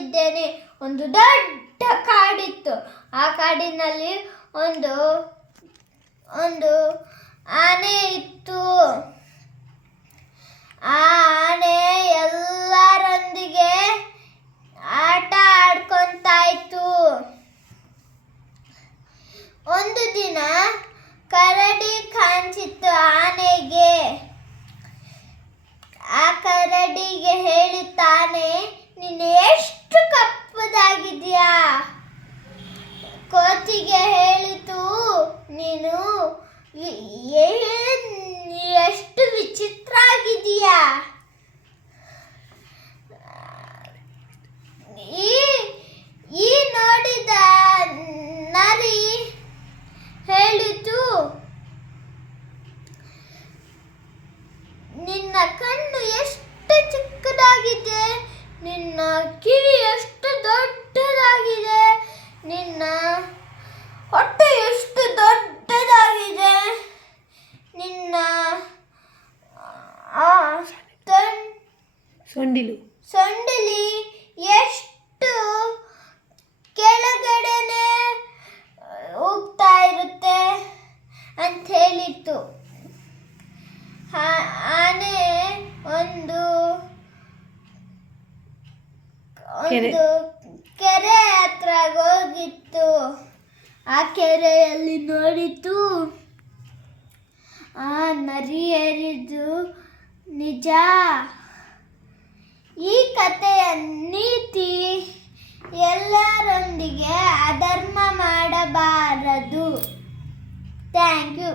ಹೋಗಿದ್ದೇನೆ. ಒಂದು ದೊಡ್ಡ ಕಾಡಿತ್ತು. ಆ ಕಾಡಿನಲ್ಲಿ ಒಂದು ಒಂದು ಆನೆ ಇತ್ತು. ಆ ಆನೆ ಎಲ್ಲರೊಂದಿಗೆ ಆಟ ಆಡ್ಕೊಂತಾ ಇತ್ತು. ಒಂದು ದಿನ ಕರಡಿ ಕಾಣಿಸಿತ್ತು ಆನೆಗೆ. ಆ ಕರಡಿಗೆ ಹೇಳುತ್ತಾನೆ, ನೀನು ಎಷ್ಟು ಕಪ್ಪದಾಗಿದೆಯಾ. ಕೋತಿಗೆ ಹೇಳಿತು, ನೀನು ಎಷ್ಟು ವಿಚಿತ್ರ ಆಗಿದೆಯಾ. ಈ ನೋಡಿದ ನರಿ ಹೇಳಿತು, ನಿನ್ನ ಕಣ್ಣು ಎಷ್ಟು ಚಿಕ್ಕದಾಗಿದೆ, ನಿನ್ನ ಕಿವಿ ಎಷ್ಟು ದೊಡ್ಡದಾಗಿದೆ, ನಿನ್ನ ಹೊಟ್ಟೆ ಎಷ್ಟು ದೊಡ್ಡದಾಗಿದೆ, ನಿನ್ನ ಸೊಂಡಿಲಿ ಎಷ್ಟು ಕೆಳಗಡೆನೆ ಹೋಗ್ತಾ ಇರುತ್ತೆ ಅಂತ ಹೇಳಿತ್ತು. ಆನೆ ಒಂದು ಕೆರೆ ಹತ್ರ ಹೋಗಿತ್ತು. ಆ ಕೆರೆಯಲ್ಲಿ ನೋಡಿತು, ಆ ನರಿ ಹೇಳಿದ್ದು ನಿಜ. ಈ ಕಥೆಯ ನೀತಿ, ಎಲ್ಲರೊಂದಿಗೆ ಅಧರ್ಮ ಮಾಡಬಾರದು. Thank you.